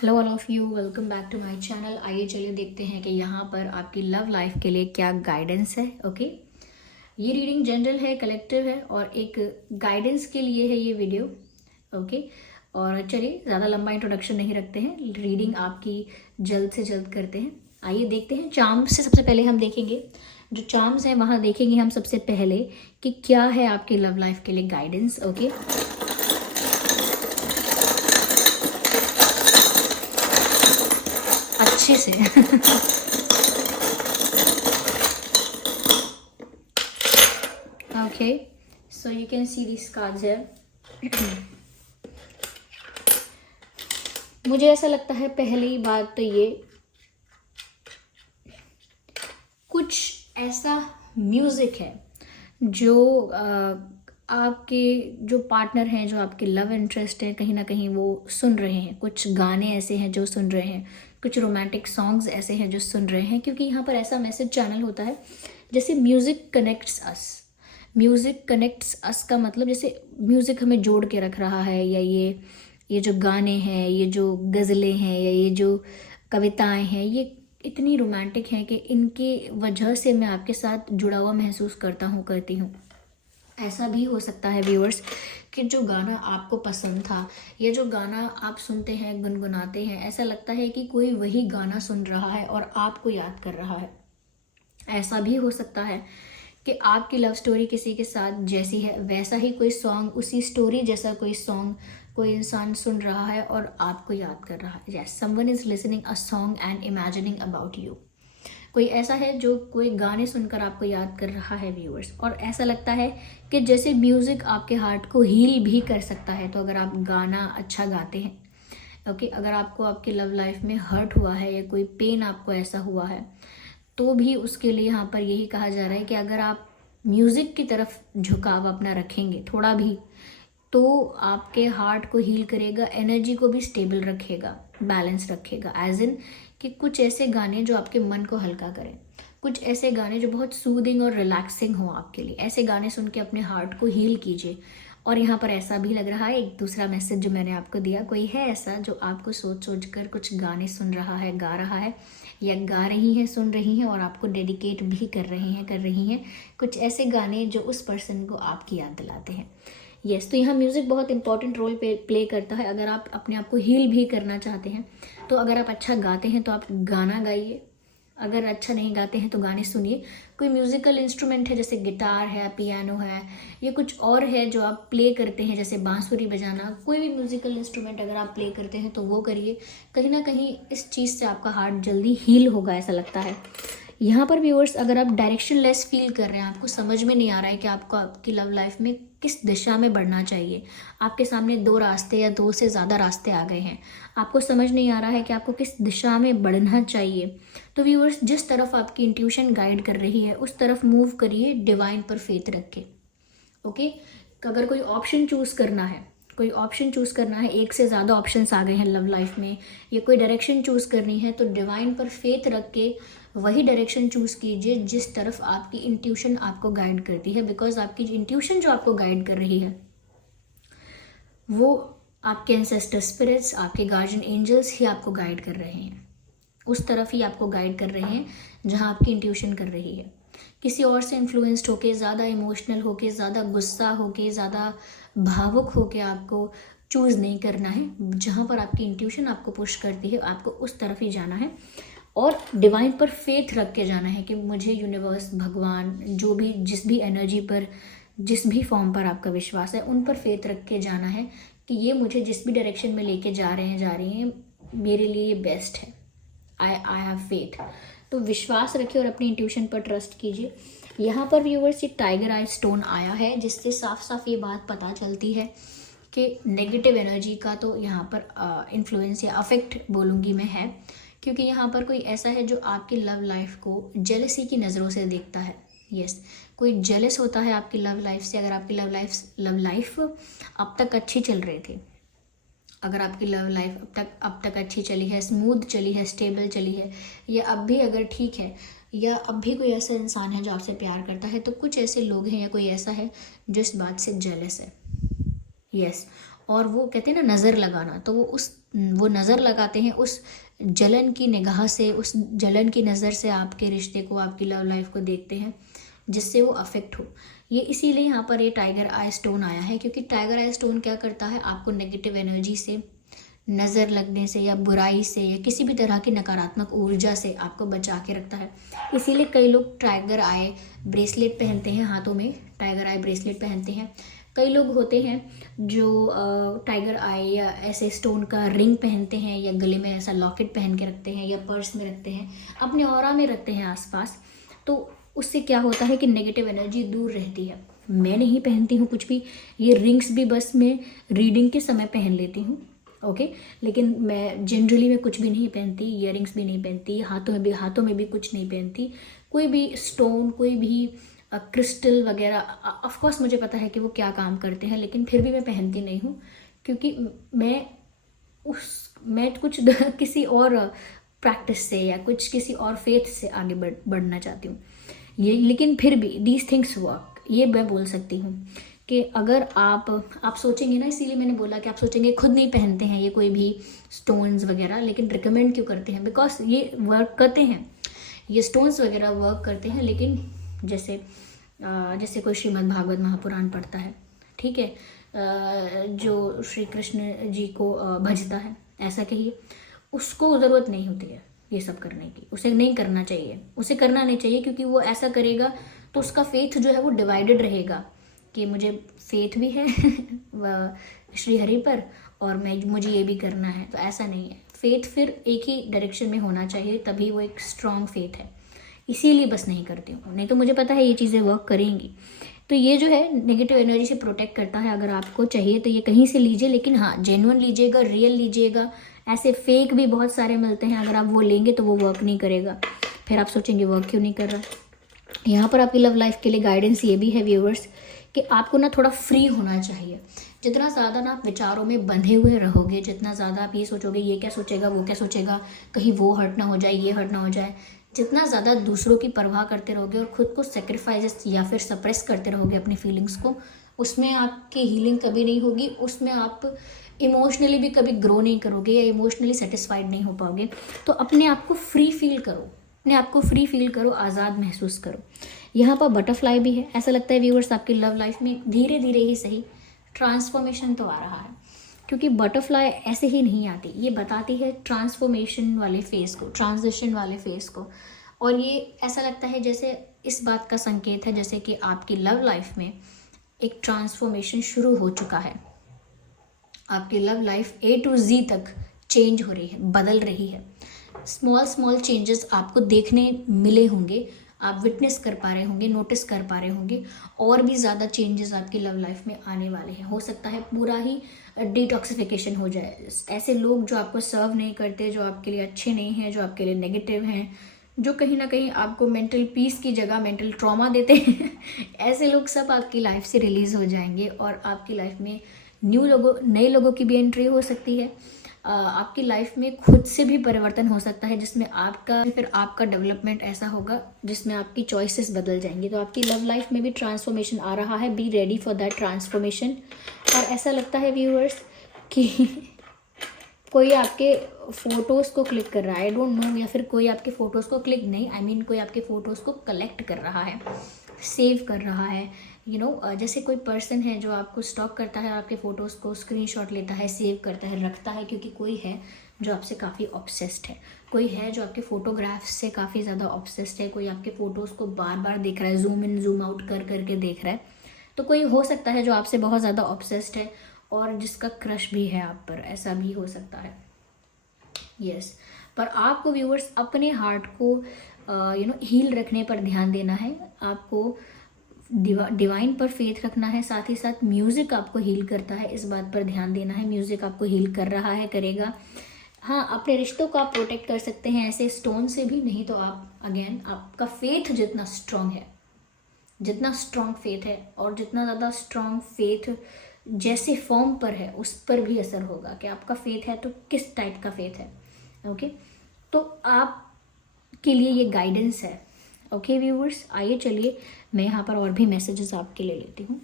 Hello all of you, welcome back to my channel. आइए चलिए देखते हैं कि यहाँ पर आपकी लव लाइफ के लिए क्या गाइडेंस है। ओके, ये रीडिंग जनरल है, कलेक्टिव है और एक गाइडेंस के लिए है ये वीडियो। ओके, और चलिए ज़्यादा लंबा इंट्रोडक्शन नहीं रखते हैं, रीडिंग आपकी जल्द से जल्द करते हैं। आइए देखते हैं। चार्म्स से सबसे पहले हम देखेंगे, जो चार्म्स हैं वहाँ देखेंगे हम सबसे पहले कि क्या है आपकी लव लाइफ के लिए गाइडेंस। ओके, अच्छे से okay, so you can see these cards here. मुझे ऐसा लगता है पहली बात तो ये कुछ ऐसा म्यूजिक है जो आपके जो पार्टनर हैं, जो आपके लव इंटरेस्ट हैं, कहीं ना कहीं वो सुन रहे हैं। कुछ गाने ऐसे हैं जो सुन रहे हैं, कुछ रोमांटिक सॉन्ग्स ऐसे हैं जो सुन रहे हैं, क्योंकि यहाँ पर ऐसा मैसेज चैनल होता है जैसे म्यूज़िक कनेक्ट्स अस। म्यूज़िक कनेक्ट्स अस का मतलब जैसे म्यूज़िक हमें जोड़ के रख रहा है, या ये जो गाने हैं, ये जो गज़लें हैं, या ये जो कविताएं हैं, ये इतनी रोमांटिक हैं कि इनकी वजह से मैं आपके साथ जुड़ा हुआ महसूस करता हूँ, करती हूँ। ऐसा भी हो सकता है व्यूअर्स कि जो गाना आपको पसंद था, या जो गाना आप सुनते हैं, गुनगुनाते हैं, ऐसा लगता है कि कोई वही गाना सुन रहा है और आपको याद कर रहा है। ऐसा भी हो सकता है कि आपकी लव स्टोरी किसी के साथ जैसी है वैसा ही कोई सॉन्ग, उसी स्टोरी जैसा कोई सॉन्ग कोई इंसान सुन रहा है और आपको याद कर रहा है। Yes, someone is listening a song and imagining about you. कोई ऐसा है जो कोई गाने सुनकर आपको याद कर रहा है व्यूअर्स, और ऐसा लगता है कि जैसे म्यूज़िक आपके हार्ट को हील भी कर सकता है। तो अगर आप गाना अच्छा गाते हैं, ओके, अगर आपको आपकी लव लाइफ में हर्ट हुआ है या कोई पेन आपको ऐसा हुआ है, तो भी उसके लिए यहाँ पर यही कहा जा रहा है कि अगर आप म्यूज़िक की तरफ झुकाव अपना रखेंगे थोड़ा भी, तो आपके हार्ट को हील करेगा, एनर्जी को भी स्टेबल रखेगा, बैलेंस रखेगा। एज इन कि कुछ ऐसे गाने जो आपके मन को हल्का करें, कुछ ऐसे गाने जो बहुत सूदिंग और रिलैक्सिंग हो आपके लिए, ऐसे गाने सुन के अपने हार्ट को हील कीजिए। और यहाँ पर ऐसा भी लग रहा है, एक दूसरा मैसेज जो मैंने आपको दिया, कोई है ऐसा जो आपको सोच सोच कर कुछ गाने सुन रहा है, गा रहा है, या गा रही हैं, सुन रही हैं, और आपको डेडिकेट भी कर रही हैं कुछ ऐसे गाने जो उस पर्सन को आपकी याद दिलाते हैं। यस, तो यहाँ म्यूज़िक बहुत इंपॉर्टेंट रोल प्ले करता है। अगर आप अपने आप को हील भी करना चाहते हैं, तो अगर आप अच्छा गाते हैं तो आप गाना गाइए, अगर अच्छा नहीं गाते हैं तो गाने सुनिए। कोई म्यूज़िकल इंस्ट्रूमेंट है जैसे गिटार है, पियानो है, या कुछ और है जो आप प्ले करते हैं, जैसे बांसुरी बजाना, कोई भी म्यूज़िकल इंस्ट्रूमेंट अगर आप प्ले करते हैं तो वो करिए। कहीं ना कहीं इस चीज़ से आपका हार्ट जल्दी हील होगा, ऐसा लगता है। यहाँ पर व्यूअर्स, अगर आप डायरेक्शन लेस फील कर रहे हैं, आपको समझ में नहीं आ रहा है कि आपको आपकी लव लाइफ में किस दिशा में बढ़ना चाहिए, आपके सामने दो रास्ते या दो से ज़्यादा रास्ते आ गए हैं, आपको समझ नहीं आ रहा है कि आपको किस दिशा में बढ़ना चाहिए, तो व्यूअर्स जिस तरफ आपकी इंट्यूशन गाइड कर रही है उस तरफ मूव करिए, डिवाइन पर फेथ रख के। ओके, अगर कोई ऑप्शन चूज़ करना है, एक से ज़्यादा ऑप्शंस आ गए हैं लव लाइफ में, या कोई डायरेक्शन चूज़ करनी है, तो डिवाइन पर फेथ रख के वही डायरेक्शन चूज़ कीजिए जिस तरफ आपकी इंट्यूशन आपको गाइड करती है। बिकॉज आपकी इंट्यूशन जो आपको गाइड कर रही है वो आपके एंसेस्टर स्पिरिट्स, आपके गार्जियन एंजल्स ही आपको गाइड कर रहे हैं, उस तरफ ही आपको गाइड कर रहे हैं जहाँ आपकी इंट्यूशन कर रही है। किसी और से इन्फ्लुएंस्ड होके, ज़्यादा इमोशनल होके, ज़्यादा गुस्सा होके, ज़्यादा भावुक होके आपको चूज़ नहीं करना है। जहाँ पर आपकी इंट्यूशन आपको पुश करती है, आपको उस तरफ ही जाना है, और डिवाइन पर फेथ रख के जाना है कि मुझे यूनिवर्स, भगवान, जो भी, जिस भी एनर्जी पर, जिस भी फॉर्म पर आपका विश्वास है, उन पर फेथ रख के जाना है कि ये मुझे जिस भी डायरेक्शन में लेके जा रही हैं मेरे लिए ये बेस्ट है। I have faith. तो विश्वास रखिए और अपनी इंट्यूशन पर ट्रस्ट कीजिए। यहाँ पर व्यूअर्स एक टाइगर आई स्टोन आया है, जिससे साफ साफ ये बात पता चलती है कि नेगेटिव एनर्जी का तो यहाँ पर इन्फ्लुएंस या अफेक्ट बोलूँगी मैं है, क्योंकि यहाँ पर कोई ऐसा है जो आपकी लव लाइफ को जेलसी की नज़रों से देखता है। यस, कोई जेलस होता है आपकी लव लाइफ से। अगर आपकी लव लाइफ अब तक अच्छी चल रही थी, अगर आपकी लव लाइफ अब तक अच्छी चली है, स्मूथ चली है, स्टेबल चली है, या अब भी अगर ठीक है, या अब भी कोई ऐसा इंसान है जो आपसे प्यार करता है, तो कुछ ऐसे लोग हैं या कोई ऐसा है जो इस बात से जेलस है। यस, और वो कहते हैं ना नज़र लगाना, तो वो नज़र लगाते हैं उस जलन की निगाह से, उस जलन की नज़र से आपके रिश्ते को, आपकी लव लाइफ को देखते हैं, जिससे वो अफेक्ट हो। ये इसीलिए यहाँ पर ये टाइगर आई स्टोन आया है, क्योंकि टाइगर आई स्टोन क्या करता है, आपको नेगेटिव एनर्जी से, नज़र लगने से या बुराई से या किसी भी तरह की नकारात्मक ऊर्जा से आपको बचा के रखता है। इसीलिए कई लोग टाइगर आई ब्रेसलेट पहनते हैं, हाथों में टाइगर आई ब्रेसलेट पहनते हैं। कई लोग होते हैं जो टाइगर आई या ऐसे स्टोन का रिंग पहनते हैं, या गले में ऐसा लॉकेट पहन के रखते हैं, या पर्स में रखते हैं, अपने ऑरा में रखते हैं आसपास। तो उससे क्या होता है कि नेगेटिव एनर्जी दूर रहती है। मैं नहीं पहनती हूँ कुछ भी, ये रिंग्स भी बस मैं रीडिंग के समय पहन लेती हूँ, ओके। लेकिन मैं जनरली मैं कुछ भी नहीं पहनती, ईयरिंग्स भी नहीं पहनती, हाथों में भी कुछ नहीं पहनती, कोई भी स्टोन, कोई भी क्रिस्टल वगैरह। ऑफ कोर्स मुझे पता है कि वो क्या काम करते हैं, लेकिन फिर भी मैं पहनती नहीं हूँ, क्योंकि मैं कुछ किसी और प्रैक्टिस से या कुछ किसी और फेथ से आगे बढ़ना चाहती हूँ। ये लेकिन फिर भी दीज थिंग्स वर्क, ये मैं बोल सकती हूँ कि अगर आप सोचेंगे ना, इसीलिए मैंने बोला कि आप सोचेंगे खुद नहीं पहनते हैं ये कोई भी स्टोन्स वगैरह, लेकिन रिकमेंड क्यों करते हैं, बिकॉज ये वर्क करते हैं, ये स्टोन्स वगैरह वर्क करते हैं। लेकिन जैसे कोई श्रीमद् भागवत महापुराण पढ़ता है, ठीक है, जो श्री कृष्ण जी को भजता है, ऐसा कहिए, उसको ज़रूरत नहीं होती है ये सब करने की, उसे नहीं करना चाहिए, उसे करना नहीं चाहिए, क्योंकि वो ऐसा करेगा तो उसका फेथ जो है वो डिवाइडेड रहेगा कि मुझे फेथ भी है श्री हरि पर और मुझे ये भी करना है। तो ऐसा नहीं है, फेथ फिर एक ही डायरेक्शन में होना चाहिए, तभी वो एक स्ट्रॉन्ग फेथ है। इसीलिए बस नहीं करती हूँ, नहीं तो मुझे पता है ये चीज़ें वर्क करेंगी। तो ये जो है नेगेटिव एनर्जी से प्रोटेक्ट करता है। अगर आपको चाहिए तो ये कहीं से लीजिए, लेकिन हाँ जेन्युइन लीजिएगा, रियल लीजिएगा। ऐसे फेक भी बहुत सारे मिलते हैं, अगर आप वो लेंगे तो वो वर्क नहीं करेगा, फिर आप सोचेंगे वर्क क्यों नहीं कर रहा। यहाँ पर आपकी लव लाइफ के लिए गाइडेंस ये भी है व्यूअर्स कि आपको ना थोड़ा फ्री होना चाहिए। जितना ज़्यादा ना आप विचारों में बंधे हुए रहोगे, जितना ज़्यादा आप ये सोचोगे ये क्या सोचेगा, वो क्या सोचेगा, कहीं वो हर्ट ना हो जाए, ये हर्ट ना हो जाए, जितना ज़्यादा दूसरों की परवाह करते रहोगे और ख़ुद को सेक्रीफाइस या फिर सप्रेस करते रहोगे अपनी फीलिंग्स को, उसमें आपकी हीलिंग कभी नहीं होगी, उसमें आप इमोशनली भी कभी ग्रो नहीं करोगे या इमोशनली सेटिस्फाइड नहीं हो पाओगे। तो अपने आप को फ्री फील करो, अपने आप को फ्री फील करो, आज़ाद महसूस करो। यहाँ पर बटरफ्लाई भी है। ऐसा लगता है व्यूअर्स आपकी लव लाइफ में धीरे धीरे ही सही ट्रांसफॉर्मेशन तो आ रहा है, क्योंकि बटरफ्लाई ऐसे ही नहीं आती, ये बताती है ट्रांसफॉर्मेशन वाले फेज़ को, ट्रांजिशन वाले फेज़ को। और ये ऐसा लगता है जैसे इस बात का संकेत है जैसे कि आपकी लव लाइफ में एक ट्रांसफॉर्मेशन शुरू हो चुका है। आपकी love life A to Z तक चेंज हो रही है, बदल रही है। स्मॉल चेंजेस आपको देखने मिले होंगे, आप विटनेस कर पा रहे होंगे, नोटिस कर पा रहे होंगे। और भी ज़्यादा चेंजेस आपकी लव लाइफ में आने वाले हैं। हो सकता है पूरा ही डिटॉक्सिफिकेशन हो जाए। ऐसे लोग जो आपको सर्व नहीं करते, जो आपके लिए अच्छे नहीं हैं, जो आपके लिए नेगेटिव हैं, जो कहीं ना कहीं आपको मेंटल पीस की जगह मेंटल ट्रॉमा देते हैं ऐसे लोग सब आपकी लाइफ से रिलीज़ हो जाएंगे और आपकी लाइफ में नए लोगों की भी एंट्री हो सकती है। आपकी लाइफ में खुद से भी परिवर्तन हो सकता है, जिसमें आपका डेवलपमेंट ऐसा होगा जिसमें आपकी चॉइसेस बदल जाएंगी। तो आपकी लव लाइफ में भी ट्रांसफॉर्मेशन आ रहा है। Be ready for that transformation. और ऐसा लगता है व्यूअर्स कि कोई आपके फ़ोटोज़ को क्लिक कर रहा है, आई डोंट नो, या फिर कोई आपके फ़ोटोज़ को क्लिक नहीं, आई मीन कोई आपके फ़ोटोज़ को कलेक्ट कर रहा है, सेव कर रहा है। जैसे कोई पर्सन है जो आपको स्टॉक करता है, आपके फ़ोटोज़ को स्क्रीनशॉट लेता है, सेव करता है, रखता है, क्योंकि कोई है जो आपसे काफ़ी ऑब्सेस्ड है, कोई है जो आपके फ़ोटोग्राफ्स से काफ़ी ज़्यादा ऑब्सेस्ड है, कोई आपके फ़ोटोज़ को बार बार देख रहा है, जूम इन जूम आउट कर करके देख रहा है। तो कोई हो सकता है जो आपसे बहुत ज़्यादा ऑब्सेस्ड है और जिसका क्रश भी है आप पर, ऐसा भी हो सकता है। यस, पर आपको व्यूअर्स अपने हार्ट को हील रखने पर ध्यान देना है। आपको डिवाइन पर फेथ रखना है, साथ ही साथ म्यूज़िक आपको हील करता है, इस बात पर ध्यान देना है। म्यूज़िक आपको हील कर रहा है, करेगा। हाँ, अपने रिश्तों को आप प्रोटेक्ट कर सकते हैं ऐसे स्टोन से भी, नहीं तो आप अगेन आपका फेथ जितना स्ट्रॉन्ग है, जितना स्ट्रॉन्ग फेथ है और जितना ज़्यादा स्ट्रॉन्ग फेथ जैसे फॉर्म पर है उस पर भी असर होगा कि आपका फेथ है तो किस टाइप का फेथ है। ओके, तो आपके लिए ये गाइडेंस है। ओके व्यूअर्स, आइए चलिए मैं यहाँ पर और भी मैसेजेस आपके ले लेती हूँ।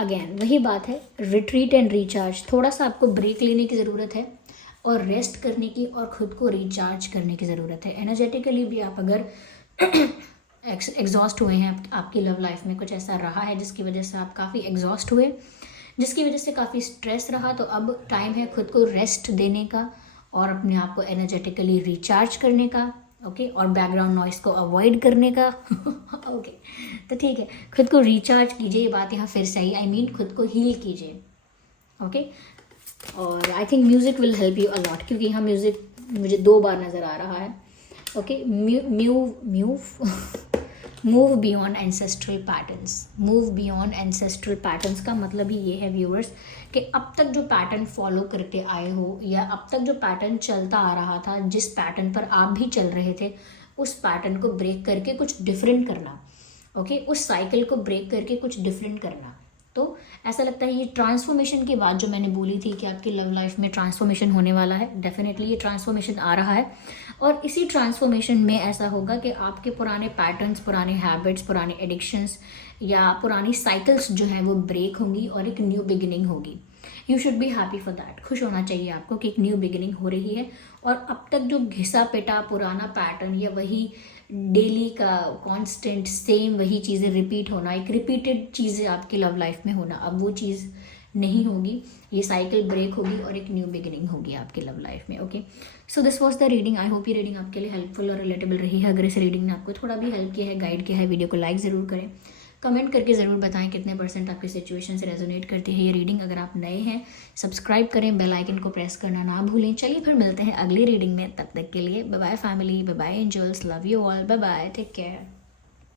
अगेन वही बात है, रिट्रीट एंड रिचार्ज, थोड़ा सा आपको ब्रेक लेने की ज़रूरत है और रेस्ट करने की और ख़ुद को रिचार्ज करने की ज़रूरत है। एनर्जेटिकली भी आप अगर एग्जॉस्ट हुए हैं, आपकी लव लाइफ में कुछ ऐसा रहा है जिसकी वजह से आप काफ़ी एग्जॉस्ट हुए, जिसकी वजह से काफ़ी स्ट्रेस रहा, तो अब टाइम है खुद को रेस्ट देने का और अपने आप को एनर्जेटिकली रिचार्ज करने का। ओके, और बैकग्राउंड नॉइस को अवॉइड करने का। ओके, तो ठीक है, खुद को रिचार्ज कीजिए, ये बात यहाँ फिर से आई, आई मीन खुद को हील कीजिए। ओके, और I think music will help you a lot, क्योंकि यहाँ म्यूज़िक मुझे 2 बार नज़र आ रहा है। Okay, move beyond ancestral patterns. Move beyond ancestral patterns का मतलब ही ये है व्यूअर्स कि अब तक जो पैटर्न फॉलो करते आए हो या अब तक जो पैटर्न चलता आ रहा था, जिस पैटर्न पर आप भी चल रहे थे, उस पैटर्न को ब्रेक करके कुछ डिफरेंट करना। ओके, उस साइकिल को ब्रेक करके कुछ डिफरेंट करना। तो ऐसा लगता है ये ट्रांसफॉर्मेशन की बात जो मैंने बोली थी कि आपकी लव लाइफ में ट्रांसफॉर्मेशन होने वाला है, डेफिनेटली ये ट्रांसफॉर्मेशन आ रहा है। और इसी ट्रांसफॉर्मेशन में ऐसा होगा कि आपके पुराने पैटर्न्स, पुराने हैबिट्स, पुराने एडिक्शंस या पुरानी साइकिल्स जो हैं वो ब्रेक होंगी और एक न्यू बिगिनिंग होगी। You should be happy for that. खुश होना चाहिए आपको कि एक न्यू बिगिनिंग हो रही है। और अब तक जो घिसा पिटा पुराना पैटर्न या वही डेली का कांस्टेंट सेम वही चीज़ें रिपीट होना, एक रिपीटेड चीज़ें आपकी लव लाइफ में होना, अब वो चीज़ नहीं होगी। ये साइकिल ब्रेक होगी और एक न्यू बिगिनिंग होगी आपकी लव लाइफ में। Okay, so this was the reading. I hope ये रीडिंग आपके लिए हेल्पफुल और रिलेटेबल रही है। अगर इस रीडिंग ने आपको थोड़ा भी हेल्प किया है, गाइड किया है, वीडियो को लाइक ज़रूर करें, कमेंट करके ज़रूर बताएं कितने % आपकी सिचुएशन से रेजोनेट करती है ये रीडिंग। अगर आप नए हैं, सब्सक्राइब करें, बेल आइकन को प्रेस करना ना भूलें। चलिए फिर मिलते हैं अगली रीडिंग में, तब तक के लिए bye bye family, bye bye angels, love you all, bye bye, take care.